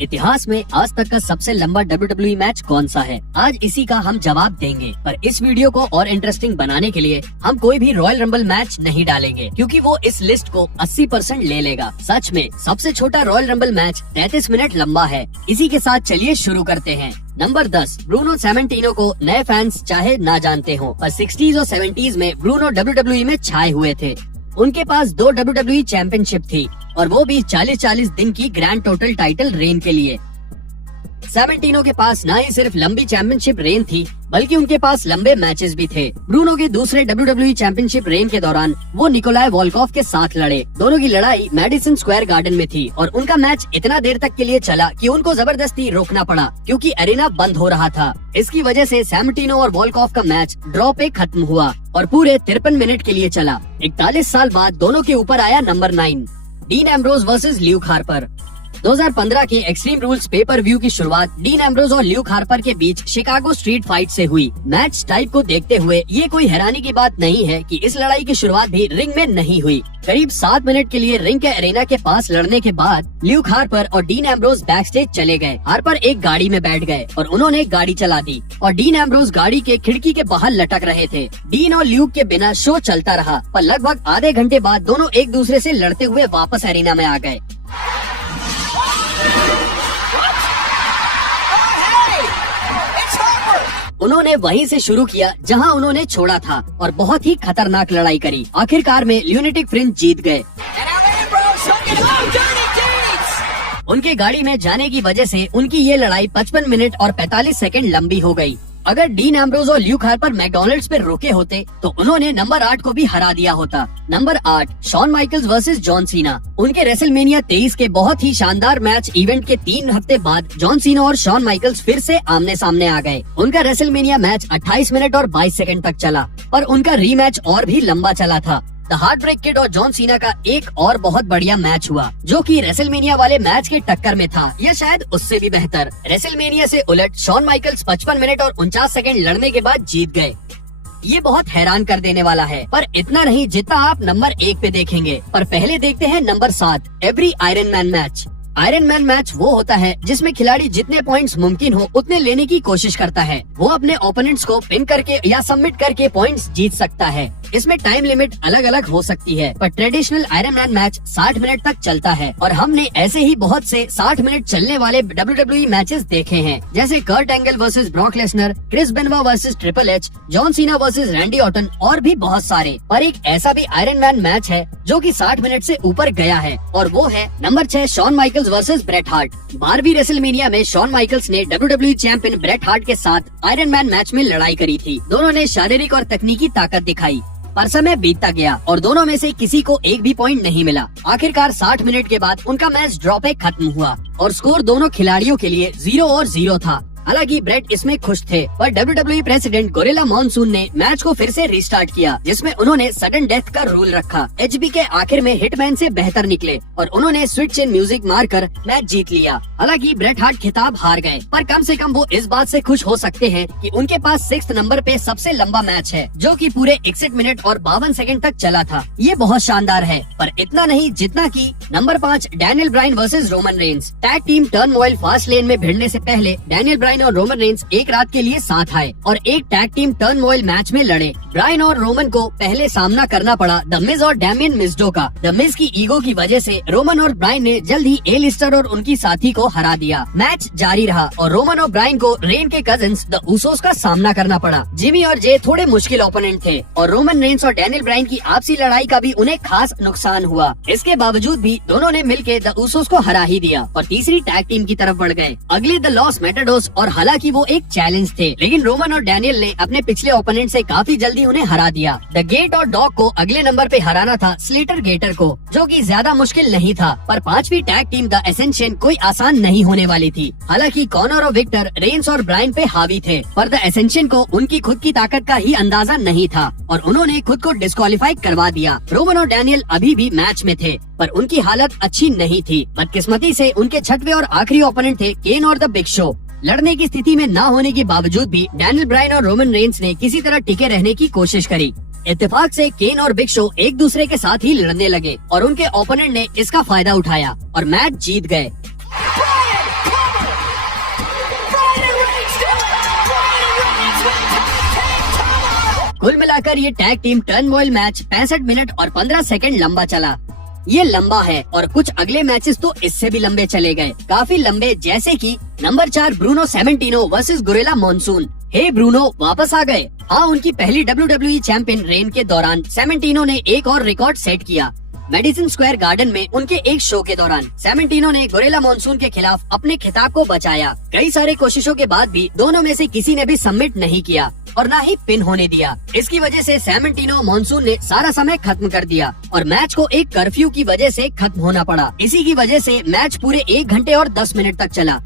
इतिहास में आज तक का सबसे लंबा WWE मैच कौन सा है? आज इसी का हम जवाब देंगे। पर इस वीडियो को और इंटरेस्टिंग बनाने के लिए हम कोई भी रॉयल रंबल मैच नहीं डालेंगे, क्योंकि वो इस लिस्ट को 80% ले लेगा। सच में सबसे छोटा रॉयल रंबल मैच 33 मिनट लंबा है। इसी के साथ चलिए शुरू करते हैं। नंबर 10, ब्रूनो सैमेंटिनो को नए फैंस चाहे ना जानते हो, पर 60s और 70s में ब्रूनो WWE में छाए हुए थे। उनके पास 2 WWE चैंपियनशिप थी और वो भी 40-40 दिन की ग्रैंड टोटल टाइटल रेन के लिए। सैमेंटिनो के पास न ही सिर्फ लंबी चैंपियनशिप रेन थी, बल्कि उनके पास लंबे मैचेस भी थे। ब्रूनो के दूसरे WWE चैंपियनशिप रेन के दौरान वो निकोलाई वॉल्कॉफ के साथ लड़े। दोनों की लड़ाई मैडिसन स्क्वायर गार्डन में थी और उनका मैच इतना देर तक के लिए चला कि उनको जबरदस्ती रोकना पड़ा, क्योंकि एरिना बंद हो रहा था। इसकी वजह से सैमेंटिनो और वॉल्कॉफ का मैच ड्रॉ पे खत्म हुआ और पूरे 53 मिनट के लिए चला। 41 साल बाद दोनों के ऊपर आया number 9, dean Ambrose versus Luke Harper. 2015 के एक्सट्रीम रूल्स पेपर व्यू की शुरुआत डीन एम्ब्रोज और ल्यूक हार्पर के बीच शिकागो स्ट्रीट फाइट से हुई। मैच टाइप को देखते हुए ये कोई हैरानी की बात नहीं है कि इस लड़ाई की शुरुआत भी रिंग में नहीं हुई। करीब 7 मिनट के लिए रिंग के एरेना के पास लड़ने के बाद ल्यूक हार्पर और डीन एम्ब्रोज बैक स्टेज चले गए। हार्पर एक गाड़ी में बैठ गए और उन्होंने गाड़ी चला दी और डीन एम्ब्रोज गाड़ी के खिड़की के बाहर लटक रहे थे। डीन और ल्यूक के बिना शो चलता रहा, पर लगभग आधे घंटे बाद दोनों एक दूसरे से लड़ते हुए वापस एरेना में आ गए। उन्होंने वहीं से शुरू किया जहां उन्होंने छोड़ा था और बहुत ही खतरनाक लड़ाई करी। आखिरकार में ल्यूनेटिक फ्रिंज जीत गए। उनके गाड़ी में जाने की वजह से उनकी ये लड़ाई 55 मिनट और 45 सेकंड लंबी हो गई। अगर डीन एम्ब्रोज और ल्यूक हार्पर मैकडॉनल्ड्स पे रुके होते तो उन्होंने नंबर 8 को भी हरा दिया होता। Number 8, Shawn Michaels versus John Cena. उनके रेसलमेनिया 23 के बहुत ही शानदार मैच इवेंट के 3 हफ्ते बाद जॉन सीना और शॉन माइकल्स फिर से आमने सामने आ गए। उनका रेसलमेनिया मैच 28 मिनट और 22 सेकंड तक चला और उनका रीमैच और भी लंबा चला था। द हार्ट ब्रेक किड और जॉन सीना का एक और बहुत बढ़िया मैच हुआ, जो कि रेसलमेनिया वाले मैच के टक्कर में था, या शायद उससे भी बेहतर। रेसलमेनिया से उलट शॉन माइकल्स 55 मिनट और 49 सेकंड लड़ने के बाद जीत गए। ये बहुत हैरान कर देने वाला है, पर इतना नहीं जितना आप नंबर 1 पे देखेंगे। पर पहले देखते हैं number 7, every iron man match. Iron man match वो होता है जिसमें खिलाड़ी जितने पॉइंट्स मुमकिन हो उतने लेने की कोशिश करता है। वो अपने ओपोनेंट्स को पिन करके या सबमिट करके पॉइंट्स जीत सकता है। इसमें टाइम लिमिट अलग अलग हो सकती है, पर traditional iron man match 60 minute तक चलता है और हमने ऐसे ही बहुत से 60 मिनट चलने वाले WWE मैचेस देखे हैं, जैसे Kurt Angle versus Brock Lesnar, Chris Benoit versus triple H, John Cena versus Randy Orton और भी बहुत सारे। पर एक ऐसा भी आयरन मैन मैच है जो कि 60 मिनट से ऊपर गया है, और वो है number 6, Shawn Michaels versus Bret Hart. 12वीं रेसलमेनिया में शॉन माइकल्स ने WWE चैंपियन ब्रेट हार्ट के साथ आयरन मैन मैच में लड़ाई करी थी। दोनों ने शारीरिक और तकनीकी ताकत दिखाई, पर समय बीतता गया और दोनों में से किसी को एक भी पॉइंट नहीं मिला। आखिरकार 60 मिनट के बाद उनका मैच ड्रॉ पे खत्म हुआ और स्कोर दोनों खिलाड़ियों के लिए 0 और 0 था। हालांकि ब्रेट इसमें खुश थे, पर WWE प्रेसिडेंट गोरिल्ला मॉनसून ने मैच को फिर से रिस्टार्ट किया, जिसमें उन्होंने सडन डेथ का रूल रखा। HB के आखिर में हिटमैन से बेहतर निकले और उन्होंने स्विच इन म्यूजिक मारकर मैच जीत लिया। हालांकि ब्रेट हार्ट खिताब हार गए, पर कम से कम वो इस बात से खुश हो सकते हैं कि उनके पास 6th नंबर पे सबसे लंबा मैच है, जो कि पूरे 61 मिनट और 52 सेकंड तक चला था। ये बहुत शानदार है, पर इतना नहीं जितना कि number 5, Daniel Bryan versus Roman Reigns. Tag team turmoil fast lane में भिड़ने से पहले डैनियल ब्रायन और रोमन रेंस एक रात के लिए साथ आए और एक टैग टीम टर्मोइल मैच में लड़े। ब्रायन और रोमन को पहले सामना करना पड़ा द मिज और डैमियन मिज्डो का। द मिज की ईगो की वजह से रोमन और ब्रायन ने जल्द ही ए लिस्टर और उनकी साथी को हरा दिया। मैच जारी रहा और रोमन और ब्रायन को रेन के कजिन्स द उसोस का सामना करना पड़ा। जिमी और जे थोड़े मुश्किल ओपोनेंट थे और रोमन रेंस और डैनियल ब्रायन की आपसी लड़ाई का भी उन्हें खास नुकसान हुआ। इसके बावजूद भी दोनों ने मिलकर द उसोस को हरा ही दिया और तीसरी टैग टीम की तरफ बढ़ गए। अगले द लॉस मेटाडोस, और हालांकि वो एक चैलेंज थे, लेकिन रोमन और डैनियल ने अपने पिछले ओपोनेंट से काफी जल्दी उन्हें हरा दिया। द गेट और डॉग को अगले नंबर पे हराना था स्लेटर गेटर को, जो कि ज्यादा मुश्किल नहीं था, पर 5वीं टैग टीम द एसेंशियन कोई आसान नहीं होने वाली थी। हालांकि कॉनर और विक्टर रेंस और ब्रायन पे हावी थे, पर द एसेंशियन को उनकी खुद की ताकत का ही अंदाजा नहीं था और उन्होंने खुद को डिस्क्वालीफाई करवा दिया। रोमन और डैनियल अभी भी मैच में थे, पर उनकी हालत अच्छी नहीं थी। बदकिस्मती से उनके 6वें और आखिरी ओपोनेंट थे केन और द बिग शो। लड़ने की स्थिति में न होने के बावजूद भी डैनियल ब्रायन और रोमन रेंस ने किसी तरह टिके रहने की कोशिश करी। इत्तेफाक से केन और बिग शो एक दूसरे के साथ ही लड़ने लगे और उनके ओपोनेंट ने इसका फायदा उठाया और मैच जीत गए। कुल मिलाकर ये tag team turmoil match 65 minute और 15 सेकंड लंबा चला। ये लंबा है और कुछ अगले मैचेस तो इससे भी लंबे चले गए, काफी लंबे, जैसे कि number 4 Bruno Sammartino versus gorilla monsoon. हे ब्रूनो वापस आ गए। हाँ, उनकी पहली WWE चैंपियन रेन के दौरान सैमेंटिनो ने एक और रिकॉर्ड सेट किया। मेडिसन स्क्वायर गार्डन में उनके एक शो के दौरान सैमेंटिनो ने गोरिल्ला मॉनसून के खिलाफ अपने खिताब को बचाया। कई सारे कोशिशों के बाद भी दोनों में से किसी ने भी सबमिट नहीं किया और न ही पिन होने दिया। इसकी वजह से सैमेंटिनो मॉनसून ने सारा समय खत्म कर दिया और मैच को एक कर्फ्यू की वजह से खत्म होना पड़ा। इसी की वजह से मैच पूरे 1 घंटे और 10 मिनट तक चला।